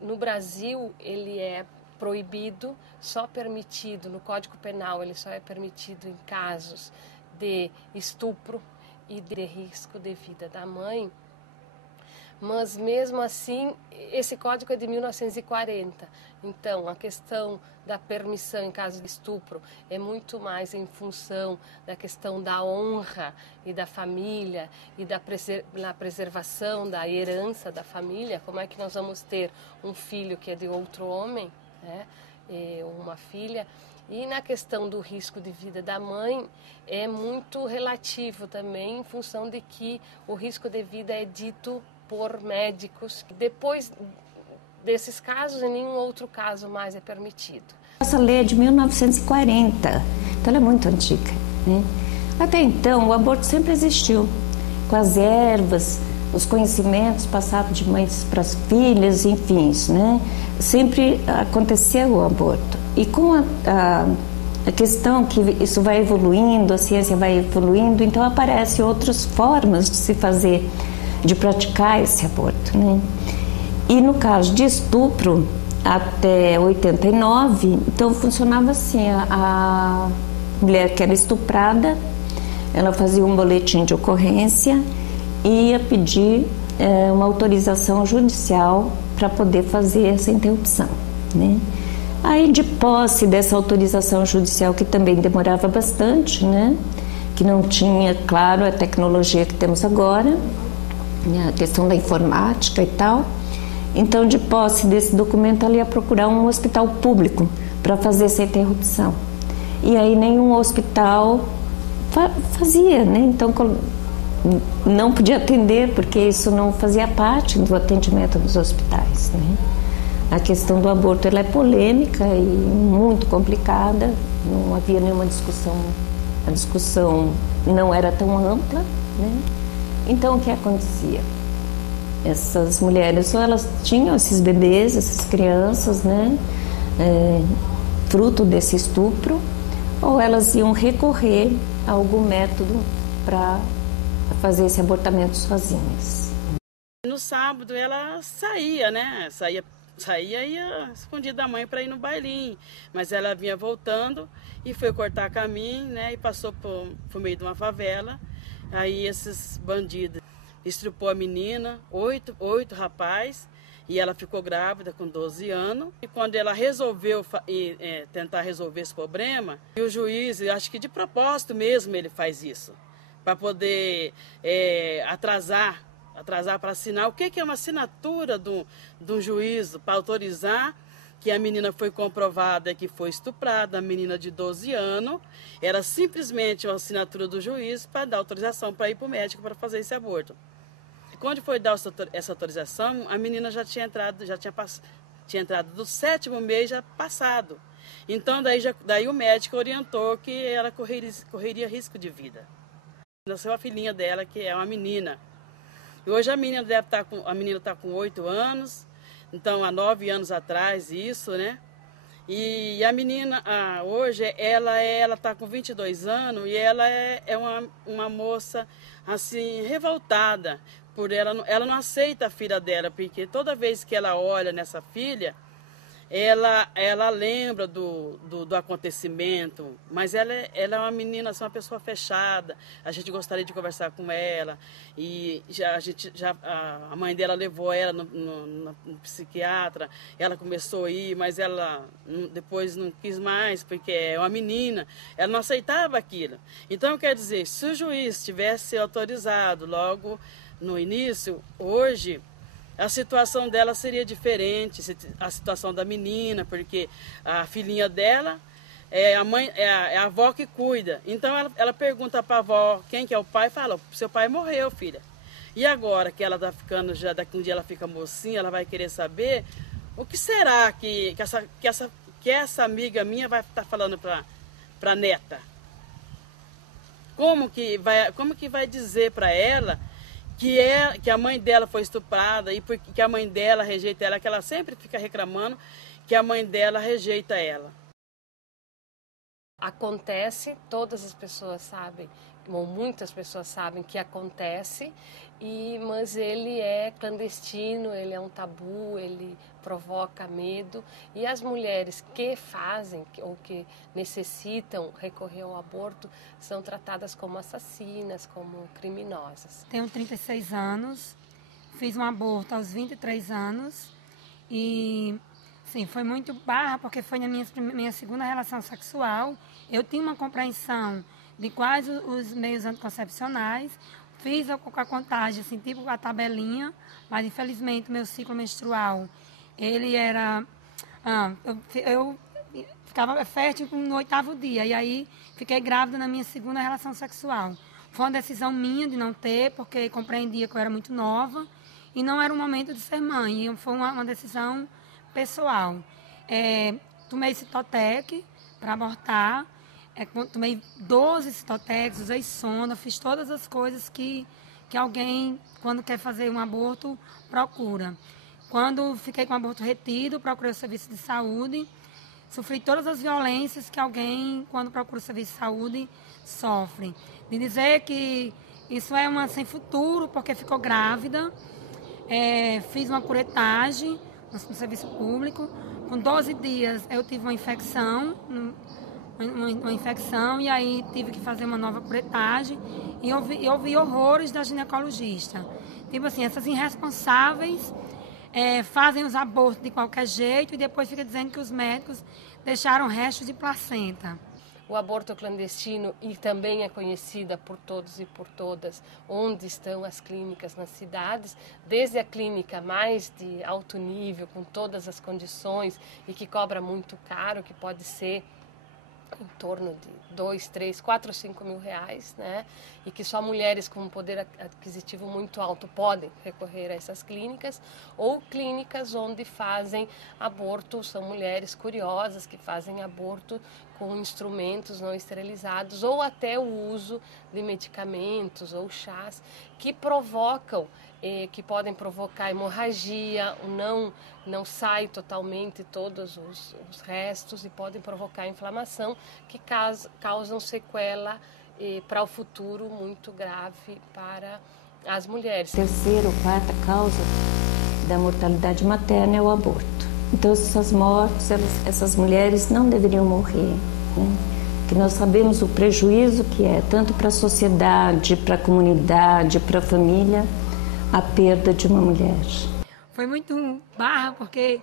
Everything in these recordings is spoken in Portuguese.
No Brasil, ele é proibido, só permitido, no Código Penal, ele só é permitido em casos de estupro e de risco de vida da mãe. Mas mesmo assim, esse código é de 1940. Então, a questão da permissão em caso de estupro é muito mais em função da questão da honra e da família e da preservação da herança da família. Como é que nós vamos ter um filho que é de outro homem, né? E uma filha. E na questão do risco de vida da mãe, é muito relativo também, em função de que o risco de vida é dito por médicos. Depois desses casos, em nenhum outro caso mais é permitido. Essa lei é de 1940, então ela é muito antiga, né? Até então, o aborto sempre existiu, com as ervas, os conhecimentos passados de mães para as filhas, enfim, né? Sempre acontecia o aborto. E com a questão que isso vai evoluindo, a ciência vai evoluindo, então aparecem outras formas de se fazer, de praticar esse aborto, né? E no caso de estupro, até 89, então funcionava assim, a mulher que era estuprada, ela fazia um boletim de ocorrência e ia pedir uma autorização judicial para poder fazer essa interrupção, né? Aí, de posse dessa autorização judicial, que também demorava bastante, né? Que não tinha, claro, a tecnologia que temos agora, a questão da informática e tal. Então, de posse desse documento, ela ia procurar um hospital público para fazer essa interrupção. E aí nenhum hospital fazia, né? Então, não podia atender, porque isso não fazia parte do atendimento dos hospitais, né? A questão do aborto, ela é polêmica e muito complicada, não havia nenhuma discussão, a discussão não era tão ampla, né? Então, o que acontecia? Essas mulheres, ou elas tinham esses bebês, essas crianças, né, fruto desse estupro, ou elas iam recorrer a algum método para fazer esse abortamento sozinhas. No sábado ela saía, né, saía e ia escondida da mãe para ir no bailinho, mas ela vinha voltando e foi cortar caminho, né, e passou por meio de uma favela. Aí esses bandidos estrupou a menina, oito rapazes, e ela ficou grávida com 12 anos. E quando ela resolveu tentar resolver esse problema, e o juiz, acho que de propósito mesmo ele faz isso, para poder atrasar para assinar. O que é uma assinatura do juízo para autorizar que a menina foi comprovada que foi estuprada, a menina de 12 anos, era simplesmente uma assinatura do juiz para dar autorização para ir para o médico para fazer esse aborto. Quando foi dar essa autorização, a menina já tinha entrado do 7º mês já passado. Então daí o médico orientou que ela correria risco de vida. Nasceu a filhinha dela, que é uma menina. E hoje a menina está com 8 anos. Então, há 9 anos atrás, isso, né? E a menina, hoje, ela está com 22 anos e ela é uma moça, assim, revoltada. Ela não aceita a filha dela, porque toda vez que ela olha nessa filha, ela lembra do acontecimento, mas ela é uma menina, assim, uma pessoa fechada. A gente gostaria de conversar com ela, e a mãe dela levou ela no psiquiatra, ela começou a ir, mas ela depois não quis mais, porque é uma menina, ela não aceitava aquilo. Então, quer dizer, se o juiz tivesse autorizado logo no início, hoje a situação dela seria diferente, a situação da menina, porque a filhinha dela é a avó que cuida. Então ela pergunta para a avó quem que é o pai, fala: seu pai morreu, filha. E agora que ela está ficando, já daqui um dia ela fica mocinha, ela vai querer saber o que será que essa amiga minha vai estar falando para a neta. Como que vai dizer para ela que a mãe dela foi estuprada e que a mãe dela rejeita ela, que ela sempre fica reclamando que a mãe dela rejeita ela. Acontece, todas as pessoas sabem ou muitas pessoas sabem que acontece, mas ele é clandestino, ele é um tabu, ele provoca medo, e as mulheres que fazem ou que necessitam recorrer ao aborto são tratadas como assassinas, como criminosas. Tenho 36 anos, fiz um aborto aos 23 anos e sim, foi muito barra porque foi na minha segunda relação sexual. Eu tinha uma compreensão de quais os meios anticoncepcionais, fiz a contagem, assim, tipo a tabelinha, mas infelizmente meu ciclo menstrual, ele era... eu ficava fértil no 8º dia, e aí fiquei grávida na minha segunda relação sexual. Foi uma decisão minha de não ter, porque compreendia que eu era muito nova, e não era o momento de ser mãe, foi uma decisão pessoal. Tomei Citotec para abortar, tomei 12 Citotecs, usei sonda, fiz todas as coisas que alguém, quando quer fazer um aborto, procura. Quando fiquei com o aborto retido, procurei o serviço de saúde, sofri todas as violências que alguém, quando procura o serviço de saúde, sofre. De dizer que isso é sem futuro, porque ficou grávida, fiz uma curetagem no serviço público. Com 12 dias eu tive uma infecção, e aí tive que fazer uma nova curetagem e eu vi horrores da ginecologista. Tipo assim, essas irresponsáveis fazem os abortos de qualquer jeito e depois fica dizendo que os médicos deixaram restos de placenta. O aborto clandestino, e também é conhecida por todos e por todas onde estão as clínicas nas cidades, desde a clínica mais de alto nível, com todas as condições e que cobra muito caro, que pode ser em torno de 2, 3, 4, 5 mil reais, né? E que só mulheres com um poder aquisitivo muito alto podem recorrer a essas clínicas, ou clínicas onde fazem aborto, são mulheres curiosas que fazem aborto com instrumentos não esterilizados, ou até o uso de medicamentos ou chás que provocam, que podem provocar hemorragia, não sai totalmente todos os restos e podem provocar inflamação que causam sequela para o futuro muito grave para as mulheres. Terceira ou quarta causa da mortalidade materna é o aborto. Então essas mortes, essas mulheres não deveriam morrer, né? Que nós sabemos o prejuízo que é, tanto para a sociedade, para a comunidade, para a família, a perda de uma mulher. Foi muito barra, porque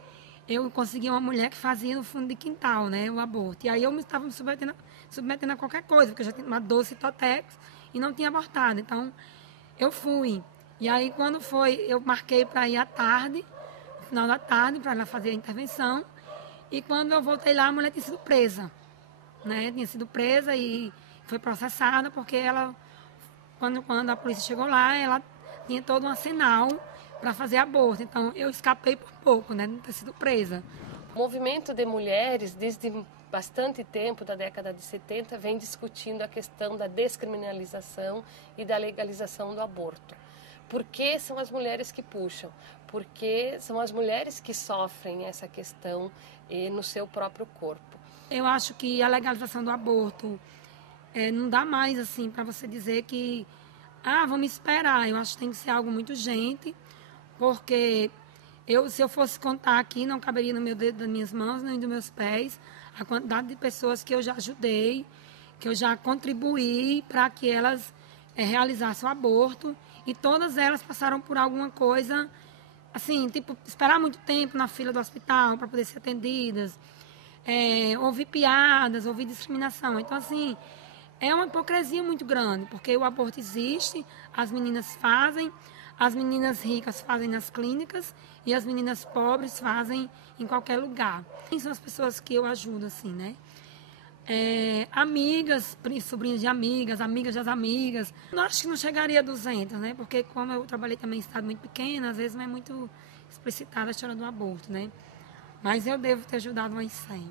eu consegui uma mulher que fazia no fundo de quintal, né, o aborto. E aí eu estava me submetendo a qualquer coisa, porque eu já tinha tomado 12 Citotecs e não tinha abortado. Então, eu fui. E aí, quando foi, eu marquei para ir à tarde, no final da tarde, para ela fazer a intervenção. E quando eu voltei lá, a mulher tinha sido presa. Né? Tinha sido presa e foi processada, porque ela, quando a polícia chegou lá, ela tinha todo um arsenal para fazer aborto. Então, eu escapei por pouco, né, de não ter sido presa. O movimento de mulheres, desde bastante tempo, da década de 70, vem discutindo a questão da descriminalização e da legalização do aborto. Por que são as mulheres que puxam? Porque são as mulheres que sofrem essa questão no seu próprio corpo. Eu acho que a legalização do aborto não dá mais assim para você dizer que vamos esperar. Eu acho que tem que ser algo muito urgente, porque se eu fosse contar aqui, não caberia no meu dedo das minhas mãos, nem dos meus pés, a quantidade de pessoas que eu já ajudei, que eu já contribuí para que elas realizassem o aborto, e todas elas passaram por alguma coisa, assim, tipo, esperar muito tempo na fila do hospital para poder ser atendidas, ouvir piadas, ouvir discriminação. Então, assim, é uma hipocrisia muito grande, porque o aborto existe, as meninas fazem, as meninas ricas fazem nas clínicas e as meninas pobres fazem em qualquer lugar. Quem são as pessoas que eu ajudo, assim, né? Amigas, sobrinhas de amigas, amigas das amigas. Eu acho que não chegaria a 200, né? Porque como eu trabalhei também em estado muito pequeno, às vezes não é muito explicitada a história do aborto, né? Mas eu devo ter ajudado umas 100.